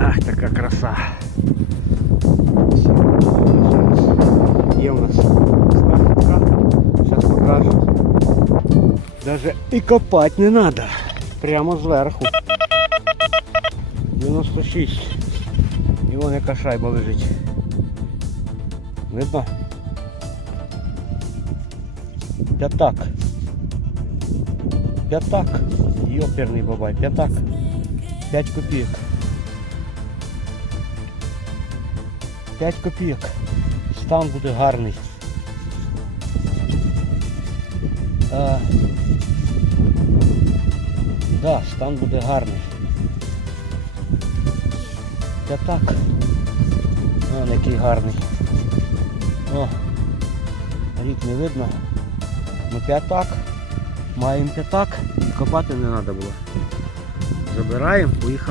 Ах, така краса. Є у нас знахідка. Зараз покажу. Даже і копати не треба. Прямо зверху. 96. І вон яка шайба лежить. Видно? П'ятак. П'ятак. Йоперний бабай, п'ятак. 5 копійок. 5 копійок. Стан буде гарний. А, да, стан буде гарний. П'ятак. Вон який гарний. О, рік не видно. Ну п'ятак. Маємо п'ятак копати не треба було. Забираємо, поїхали.